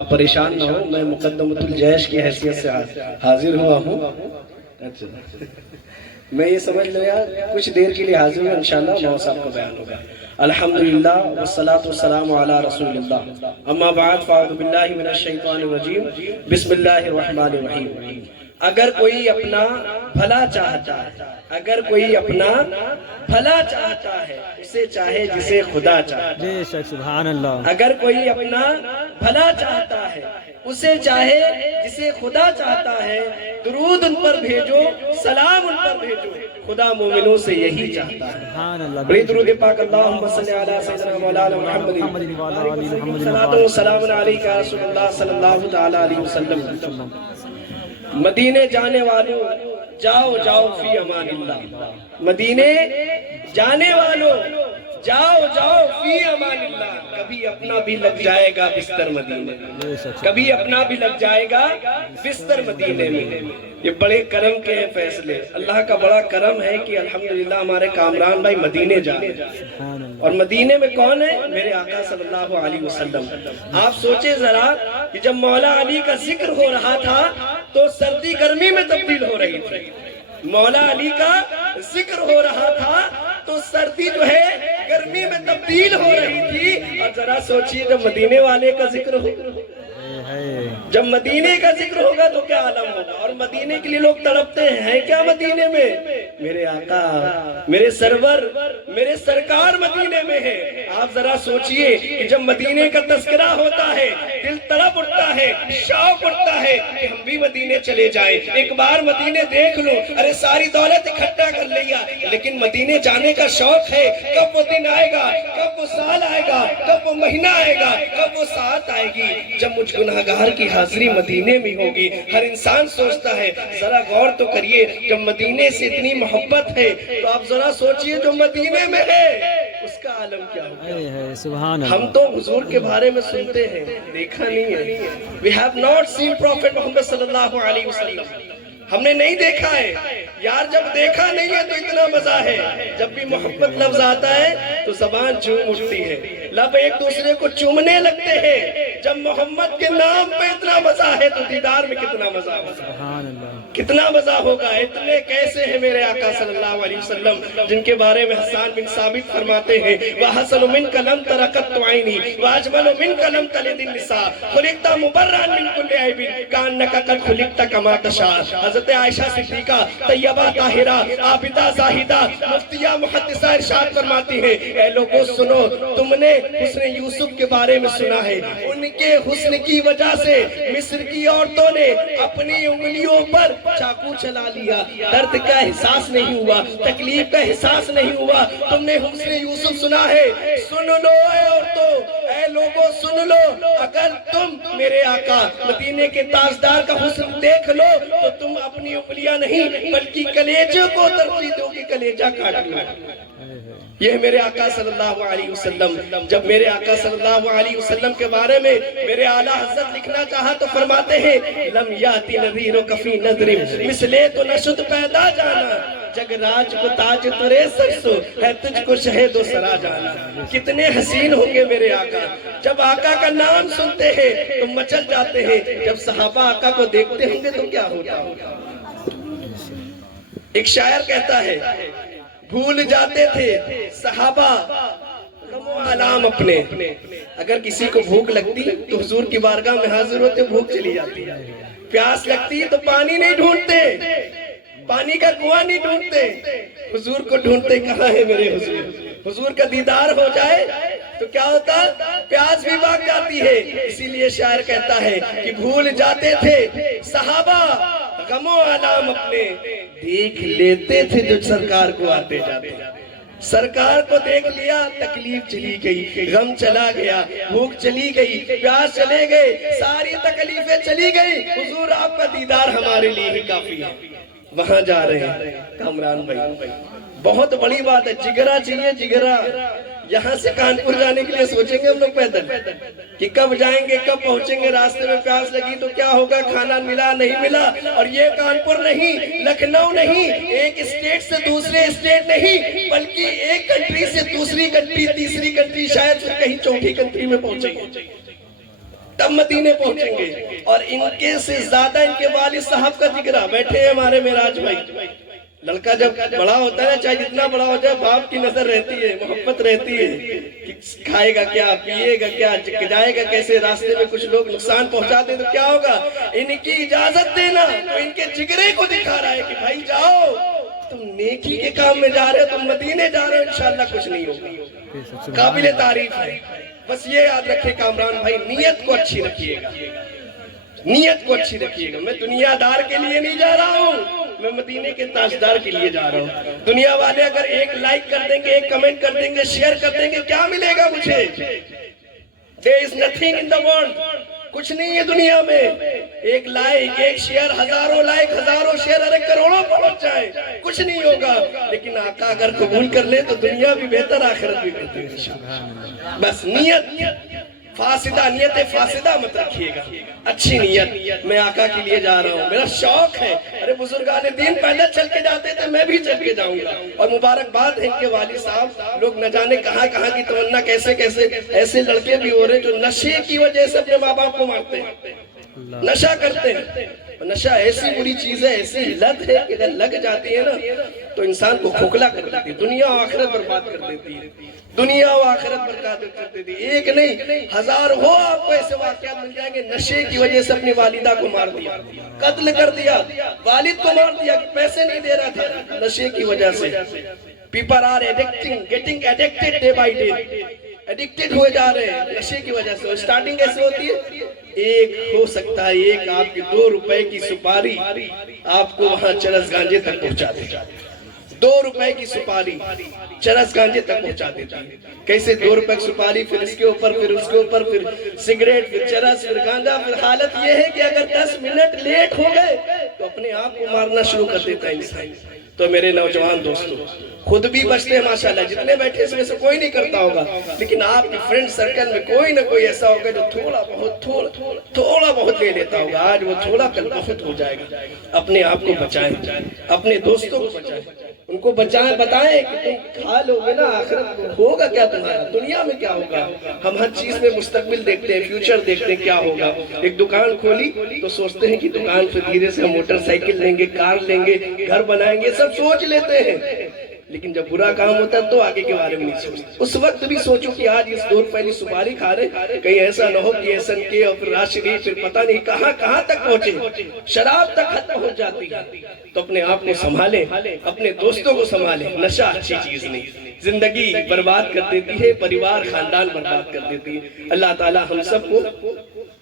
پریشان نہ ہو، میں مقدمۃ الجیش کی حیثیت سے حاضر ہوا ہوں۔ اچھا میں یہ سمجھ لیا کچھ دیر کے لیے حاضر ہوں، انشاءاللہ مولانا صاحب کا بیان ہوگا۔ الحمدللہ والصلاة والسلام علی رسول اللہ، اما بعد فاعوذ باللہ من الشیطان الرجیم، بسم اللہ الرحمن الرحیم۔ اگر کوئی اپنا بھلا چاہتا ہے، اگر کوئی اپنا بھلا چاہتا ہے، اسے چاہے جسے خدا چاہتا ہے۔ بے شک سبحان اللہ۔ اگر کوئی اپنا بھلا چاہتا ہے، اسے چاہے جسے خدا چاہتا ہے، درود ان پر بھیجو، سلام ان پر بھیجو، خدا مومنوں سے یہی چاہتا ہے۔ سبحان اللہ۔ بڑی درود پاک اللہم صلی علی سیدنا مولانا محمد صلاۃ و سلام علیک یا رسول اللہ صلی اللہ تعالی علیہ وسلم۔ مدینے جانے والوں جاؤ جاؤ فی امان اللہ، مدینے جانے والوں جاؤ جاؤ فی امان اللہ۔ کبھی اپنا بھی لگ جائے گا بستر مدینے میں، کبھی اپنا بھی لگ جائے گا بستر مدینے میں۔ یہ بڑے کرم کے ہیں فیصلے، اللہ کا بڑا کرم ہے کہ الحمدللہ ہمارے کامران بھائی مدینے جا رہے ہیں۔ اور مدینے میں کون ہے؟ میرے آقا صلی اللہ علیہ وسلم۔ آپ سوچیں ذرا کہ جب مولا علی کا ذکر ہو رہا تھا تو سردی گرمی میں تبدیل ہو رہی تھی، مولا علی کا ذکر ہو رہا تھا تو سردی جو ہے گرمی میں تبدیل ہو رہی تھی۔ اور ذرا سوچئے جب مدینے والے کا ذکر ہو، جب مدینے کا ذکر ہوگا تو کیا عالم ہوگا۔ اور مدینے کے لیے لوگ تڑپتے ہیں کیا مدینے میں؟ میرے آقا، میرے سرور، میرے سرکار مدینے میں ہے۔ آپ ذرا سوچئے کہ جب مدینے کا تذکرہ ہوتا ہے دل تڑپ اٹھتا ہے، شوق اٹھتا ہے کہ ہم بھی مدینے چلے جائیں، ایک بار مدینے دیکھ لو۔ ارے ساری دولت اکٹھا کر لیا لیکن مدینے جانے کا شوق ہے۔ کب وہ دن آئے گا، کب وہ سال آئے گا، کب وہ مہینہ آئے گا، کب وہ ساعت آئے گی جب مجھ گناہگار کی حاضری مدینے میں ہوگی۔ ہر انسان سوچتا ہے، ذرا غور تو کریے، جب مدینے سے اتنی محبت ہے تو آپ ذرا سوچئے جو مدینے میں ہے اس کا عالم کیا ہوگا۔ سبحان اللہ۔ ہم تو حضور کے بارے میں سنتے ہیں، دیکھا نہیں ہے۔ We have not seen Prophet Muhammad صلی اللہ علیہ وسلم، ہم نے نہیں دیکھا ہے یار۔ جب دیکھا نہیں ہے تو اتنا مزہ ہے، جب بھی محبت لفظ آتا ہے تو زبان چوم اٹھتی ہے، لب ایک دوسرے کو چومنے لگتے ہیں۔ جب محمد کے نام پہ اتنا مزہ ہے تو دیدار میں کتنا مزہ ہوگا، سبحان اللہ۔ کتنا مزہ ہوگا۔ اتنے کیسے ہیں میرے آقا صلی اللہ علیہ وسلم جن کے بارے میں حسان بن ثابت فرماتے ہیں، وَحَسَنُ مِنْكَ لَمْ تَرَ قَطُّ عَيْنِي وَأَجْمَلُ مِنْكَ لَمْ تَلِدِ النِّسَاءُ خُلِقْتَ مُبَرًّا مِنْ كُلِّ عَيْبٍ كَأَنَّكَ قَدْ خُلِقْتَ كَمَا تَشَاءُ۔ حضرت عائشہ صدیقہ طیبہ طاہرہ عابدہ زاہدہ مفتیہ محدثہ ارشاد فرماتی ہیں، اے لوگوں سنو، تم نے حسن یوسف کے بارے میں سنا ہے، ان کے حسن کی وجہ سے مصر کی عورتوں نے اپنی انگلیوں پر چاقو چلا لیا، درد کا احساس نہیں ہوا، تکلیف کا احساس نہیں ہوا۔ تم نے حسن یوسف سنا ہے، سن لو اے عورتوں، اے لوگوں سن لو، اگر تم میرے آقا مدینے کے تاجدار کا حسن دیکھ لو تو تم اپنی انگلیاں نہیں بلکہ کلیجے کو ترجیح دو کہ کلیجہ کاٹ لو۔ یہ میرے آقا صلی اللہ علیہ وسلم، جب میرے آقا صلی اللہ علیہ وسلم کے بارے میں میرے اعلیٰ حضرت لکھنا چاہا تو فرماتے ہیں، لم یاتی نذیرک فی نذر مثلے تو نشد پیدا جانا، جگ راج کو تاج ترے سرسو ہے تجھ کو شہد و سرا جانا۔ کتنے حسین ہوں گے میرے آقا، جب آقا کا نام سنتے ہیں تو مچل جاتے ہیں، جب صحابہ آقا کو دیکھتے ہوں گے تو کیا ہوتا ہوگا۔ ایک شاعر کہتا ہے، بھول جاتے تھے صحابہ غم و آلام اپنے، اگر کسی کو بھوک لگتی تو حضور کی بارگاہ میں حاضر ہوتے، بھوک چلی جاتی، پیاس لگتی تو پانی نہیں ڈھونڈتے، پانی کا کنواں نہیں ڈھونڈتے، حضور کو ڈھونڈتے کہاں ہے میرے حضور۔ حضور کا دیدار ہو جائے تو کیا ہوتا؟ پیاس بھی بھاگ جاتی ہے۔ اسی لیے شاعر کہتا ہے کہ بھول جاتے تھے صحابہ غم و آلام اپنے، دیکھ لیتے تھے جو سرکار کو آتے جاتے، سرکار کو دیکھ لیا تکلیف چلی گئی، غم چلا گیا، بھوک چلی گئی، پیاس چلے گئے، ساری تکلیفیں چلی گئی، حضور آپ کا دیدار ہمارے لیے ہی کافی ہے۔ وہاں جا رہے ہیں کامران بھائی، بہت بڑی بات ہے، جگرہ چاہیے، جگرہ۔ یہاں سے کانپور جانے کے لیے سوچیں گے ہم لوگ پیدل کہ کب جائیں گے، کب پہنچیں گے، راستے میں پیاس لگی تو کیا ہوگا، کھانا ملا نہیں ملا۔ اور یہ کانپور نہیں، لکھنؤ نہیں، ایک اسٹیٹ سے دوسرے اسٹیٹ نہیں بلکہ ایک کنٹری سے دوسری کنٹری، تیسری کنٹری، شاید کہیں چوتھی کنٹری میں پہنچیں گے۔ تب مدینے پہنچیں گے. اور ان کے سے زیادہ ان کے والد صاحب کا ذکر بیٹھے ہیں ہمارے معراج بھائی. لڑکا جب بڑا ہوتا ہے چاہے جتنا بڑا ہو جائے باپ کی نظر رہتی ہے, محبت رہتی ہے کہ کھائے گا کیا, پیے گا کیا, جائے گا کیسے, راستے میں کچھ لوگ نقصان پہنچاتے تو کیا ہوگا. ان کی اجازت دینا تو ان کے جگرے کو دکھا رہا ہے کہ بھائی جاؤ, تم نیکی کے کام میں جا رہے ہو, تم مدینے جا رہے ہو, انشاءاللہ کچھ نہیں ہوگا. قابل تعریف ہے. بس یہ یاد رکھے کامران بھائی, نیت کو اچھی رکھیے گا, نیت کو اچھی رکھیے گا. میں دنیا دار کے لیے نہیں جا رہا ہوں, میں مدینے کے تاجدار کے لیے جا رہا ہوں. دنیا والے اگر ایک لائک کر دیں گے, ایک کمنٹ کر دیں گے, شیئر کر دیں گے, کیا ملے گا مجھے؟ There is nothing in the world. کچھ نہیں ہے دنیا میں. ایک لائک, ایک شیئر, ہزاروں لائک, ہزاروں شیئر, ارے کروڑوں پہنچ جائے, کچھ نہیں ہوگا. لیکن آقا اگر قبول کر لے تو دنیا بھی بہتر, آخرت بھی بہتر. بس نیت فاسدہ, نیت فاسدہ مت رکھیے گا, اچھی نیت. میں آقا کے لیے جا رہا ہوں, میرا شوق ہے. ارے بزرگان دین پہلے چل کے جاتے تھے, میں بھی چل کے جاؤں گا. اور مبارکباد ہے ان کے والد صاحب, لوگ نہ جانے کہاں کہاں کی تمنا, کیسے کیسے ایسے لڑکے بھی ہو رہے ہیں جو نشے کی وجہ سے اپنے ماں باپ کو مارتے ہیں, نشہ کرتے ہیں. نشہ ایسی بری چیز ہے, ایسی لت ہے کہ اگر لگ جاتی ہے نا تو انسان کو کھوکھلا کر دیتی ہے, دنیا و آخرت برباد کر دیتی ہے, دنیا و آخرت برباد کر دیتی ہے. ایک نہیں ہزار ہو آپ کو ایسے واقعات مل جائیں گے. نشے کی وجہ سے اپنی والدہ کو مار دیا, قتل کر دیا, والد کو مار دیا کہ پیسے نہیں دے رہا تھا, نشے کی وجہ سے. People are getting addicted day by day, addicted ہوئے جا رہے ہیں نشے کی وجہ سے. سٹارٹنگ کیسے ہوتی ہے؟ ایک ہو سکتا ہے, ایک آپ کی 2 روپے کی سپاری آپ کو وہاں چرس گانجے تک پہنچا دے. 2 روپے کی سپاری چرس گانجے تک پہنچا دیتا ہے. کیسے 2 روپے کی سپاری, پھر اس کے اوپر, پھر اس کے اوپر, پھر سگریٹ, پھر چرس, پھر گانجا. پھر حالت یہ ہے کہ اگر 10 منٹ لیٹ ہو گئے تو اپنے آپ کو مارنا شروع کر دیتا ہے انسان. تو میرے نوجوان دوستو, خود بھی بچتے ہیں ماشاءاللہ, جتنے بیٹھے اس میں سے کوئی نہیں کرتا ہوگا, لیکن آپ کی فرینڈ سرکل میں کوئی نہ کوئی ایسا ہوگا جو تھوڑا بہت لے لیتا ہوگا. آج وہ تھوڑا کل بہت ہو جائے گا. اپنے آپ کو بچائیں, اپنے دوستوں کو بچائیں, ان کو بچائیں, بتائیں کہ تم کھا لو گے نا, آخرت ہوگا کیا تمہارا, دنیا میں کیا ہوگا. ہم ہر چیز میں مستقبل دیکھتے ہیں, فیوچر دیکھتے ہیں کیا ہوگا. ایک دکان کھولی تو سوچتے ہیں کہ دکان سے دھیرے سے ہم موٹر سائیکل لیں گے, کار لیں گے, گھر بنائیں گے, سب سوچ لیتے ہیں. لیکن جب برا کام ہوتا ہے تو آگے کے بارے میں نہیں سوچتے. اس وقت بھی سوچو کہ آج اس 2 روپے کی سپاری کھا رہے, کہیں ایسا نہ ہو کہ ایسن کے اور پھر راشدی, پھر پتہ نہیں کہاں تک پہنچے, شراب تک ختم ہو جاتی ہے. تو اپنے آپ کو سنبھالیں, اپنے دوستوں کو سنبھالیں. نشہ اچھی چیز نہیں, زندگی برباد کر دیتی ہے, پریوار خاندان برباد کر دیتی ہے. اللہ تعالی ہم سب کو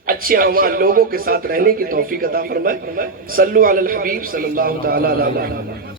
اچھے اعمال لوگوں کے ساتھ رہنے کی توفیق عطا فرمائے. صلو علی الحبیب صلی اللہ تعالی علیہ وسلم.